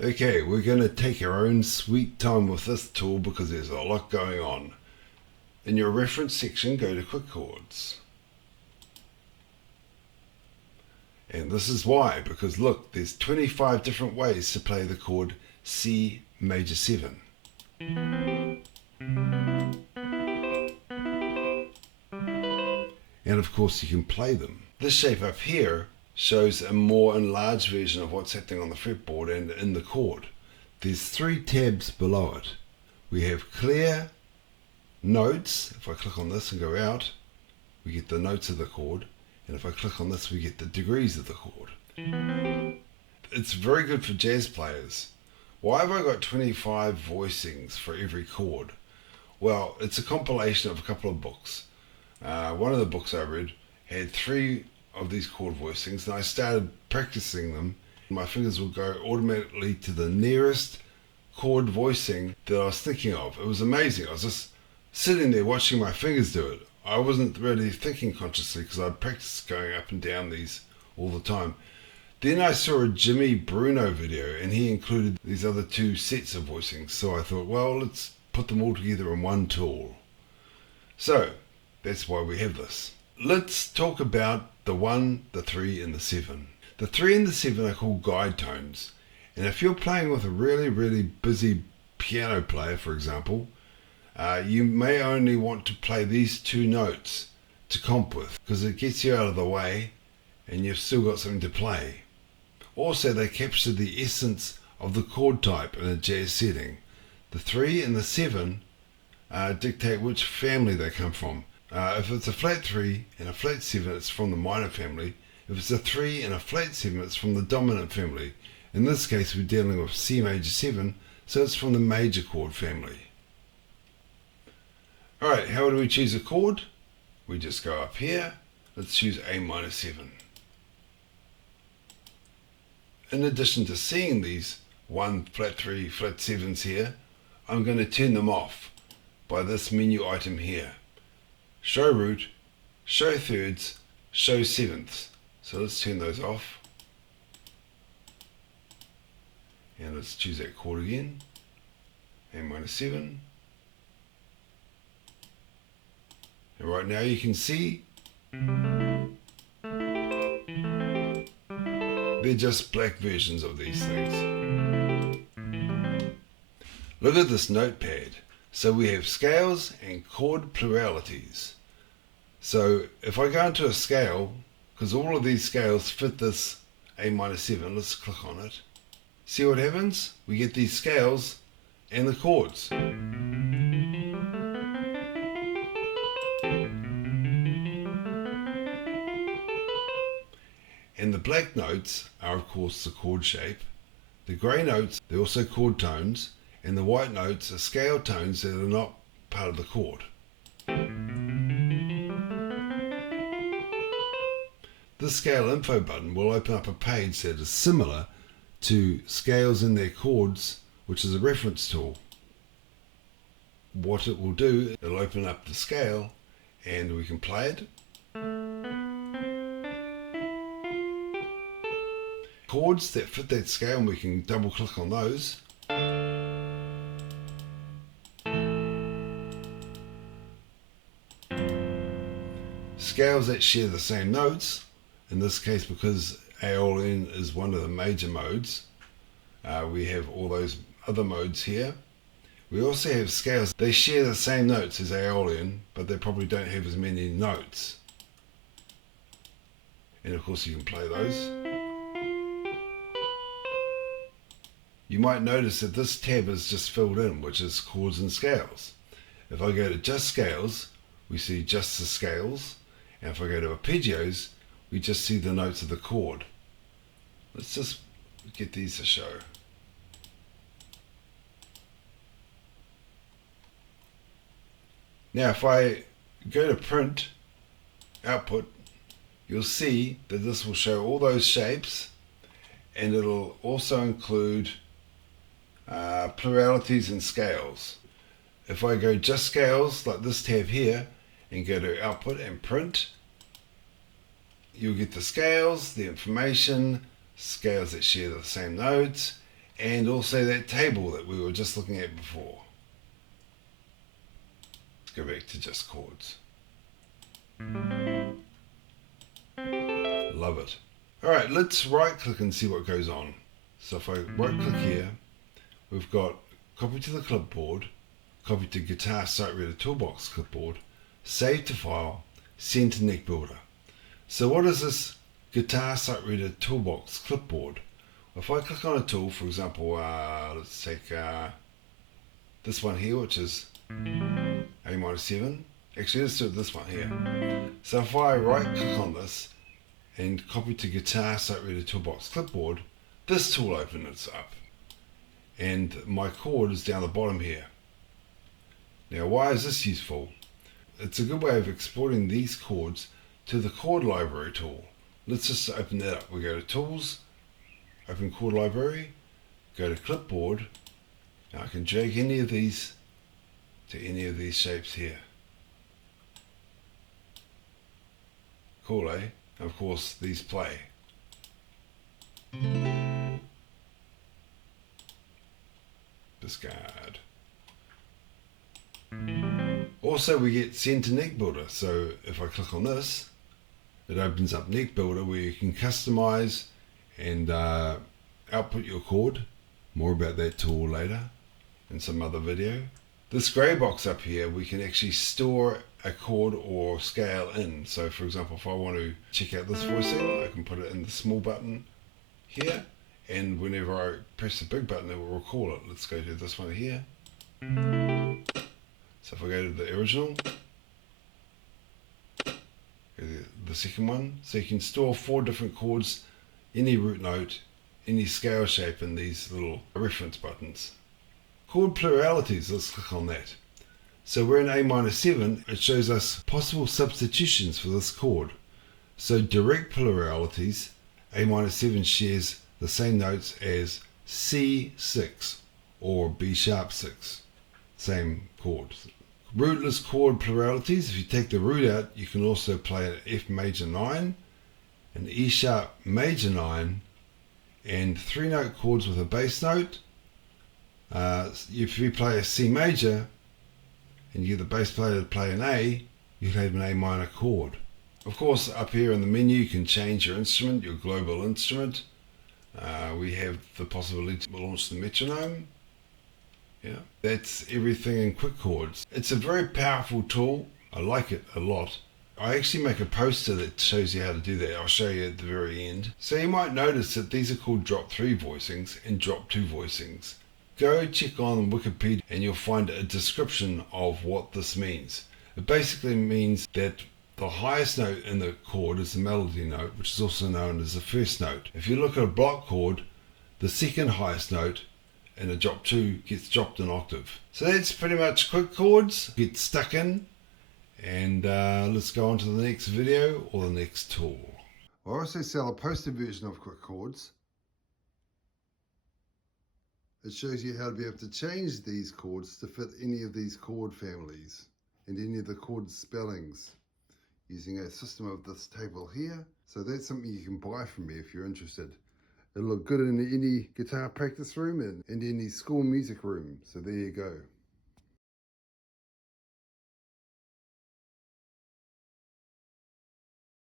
Okay, we're going to take our own sweet time with this tool because there's a lot going on. In your reference section, go to QuickChords. And this is why, because look, there's 25 different ways to play the chord C major 7. And of course you can play them. This shape up here shows a more enlarged version of what's happening on the fretboard and in the chord. There's 3 tabs below it. We have clear notes. If I click on this and go out, we get the notes of the chord. And if I click on this, we get the degrees of the chord. It's very good for jazz players. Why have I got 25 voicings for every chord? Well, it's a compilation of a couple of books. One of the books I read had 3 of these chord voicings, and I started practicing them. My fingers would go automatically to the nearest chord voicing that I was thinking of. It was amazing. I was just sitting there watching my fingers do it. I wasn't really thinking consciously because I'd practiced going up and down these all the time. Then I saw a Jimmy Bruno video and he included these other 2 sets of voicings. So I thought, well, let's put them all together in one tool. So that's why we have this. Let's talk about the 1, the 3 and the 7. The 3 and the 7 are called guide tones. And if you're playing with a really, really busy piano player, for example, you may only want to play these 2 notes to comp with because it gets you out of the way and you've still got something to play. Also, they capture the essence of the chord type in a jazz setting. The 3 and the 7 dictate which family they come from. If it's a flat 3 and a flat 7, it's from the minor family. If it's a 3 and a flat 7, it's from the dominant family. In this case, we're dealing with C major 7, so it's from the major chord family. Alright, how do we choose a chord? We just go up here. Let's choose A minor 7. In addition to seeing these 1, flat 3, flat 7s here, I'm going to turn them off by this menu item here. Show root, show thirds, show sevenths. So let's turn those off. And let's choose that chord again. A minor 7. And right now you can see they're just black versions of these things. Look at this notepad. So we have scales and chord pluralities. So if I go into a scale, because all of these scales fit this A minor 7, let's click on it. See what happens? We get these scales and the chords. And the black notes are of course the chord shape. The grey notes, they're also chord tones, and the white notes are scale tones that are not part of the chord. This scale info button will open up a page that is similar to scales in their chords, which is a reference tool. What it will do, it'll open up the scale and we can play it. Chords that fit that scale, and we can double click on those. Scales that share the same notes, in this case because Aeolian is one of the major modes, we have all those other modes here. We also have scales, they share the same notes as Aeolian, but they probably don't have as many notes. And of course you can play those. You might notice that this tab is just filled in, which is chords and scales. If I go to just scales, we see just the scales. And if I go to arpeggios, we just see the notes of the chord. Let's just get these to show. Now if I go to print, output, you'll see that this will show all those shapes, and it'll also include pluralities and scales. If I go just scales, like this tab here, and go to output and print, you'll get the scales, the information, scales that share the same notes, and also that table that we were just looking at before. Let's go back to just chords. Love it. Alright, let's right click and see what goes on. So if I right click here, we've got copy to the clipboard, copy to Guitar SightReader Toolbox clipboard, save to file, send to Neck Builder. So what is this Guitar SightReader Toolbox clipboard? If I click on a tool, for example, let's take this one here, which is A-7. Actually, let's do this one here. So if I right click on this and copy to Guitar SightReader Toolbox clipboard, this tool opens up and my chord is down the bottom here. Now, why is this useful? It's a good way of exporting these chords to the chord library tool. Let's just open that up. We go to Tools, open Chord Library, go to Clipboard. Now I can drag any of these to any of these shapes here. Cool, eh? And of course, these play. Discard. Also, we get Send to Neck Builder. So if I click on this, it opens up Neck Builder where you can customize and output your chord. More about that tool later in some other video. This grey box up here, we can actually store a chord or scale in. So for example, if I want to check out this voicing, I can put it in the small button here, and whenever I press the big button, it will recall it. Let's go to this one here. So if I go to the original, the second one, so you can store 4 different chords, any root note, any scale shape in these little reference buttons. Chord pluralities, let's click on that. So we're in A-7, it shows us possible substitutions for this chord. So direct pluralities, A-7 shares the same notes as C6 or B#6, same chord. Rootless chord pluralities, if you take the root out, you can also play an F major 9, an E# major 9, and 3-note chords with a bass note. If you play a C major and you get the bass player to play an A, you can have an A minor chord. Of course, up here in the menu, you can change your instrument, your global instrument. We have the possibility to launch the metronome. Yeah, that's everything in QuickChords. It's a very powerful tool. I like it a lot. I actually make a poster that shows you how to do that. I'll show you at the very end. So you might notice that these are called drop 3 voicings and drop 2 voicings. Go check on Wikipedia and you'll find a description of what this means. It basically means that the highest note in the chord is the melody note, which is also known as the first note. If you look at a block chord, the second highest note in a drop 2 gets dropped an octave. So that's pretty much QuickChords. Get stuck in, and let's go on to the next video or the next tool. I also sell a poster version of QuickChords. It shows you how to be able to change these chords to fit any of these chord families and any of the chord spellings using a system of this table here. So that's something you can buy from me if you're interested. It'll look good in any guitar practice room and in any school music room. So there you go.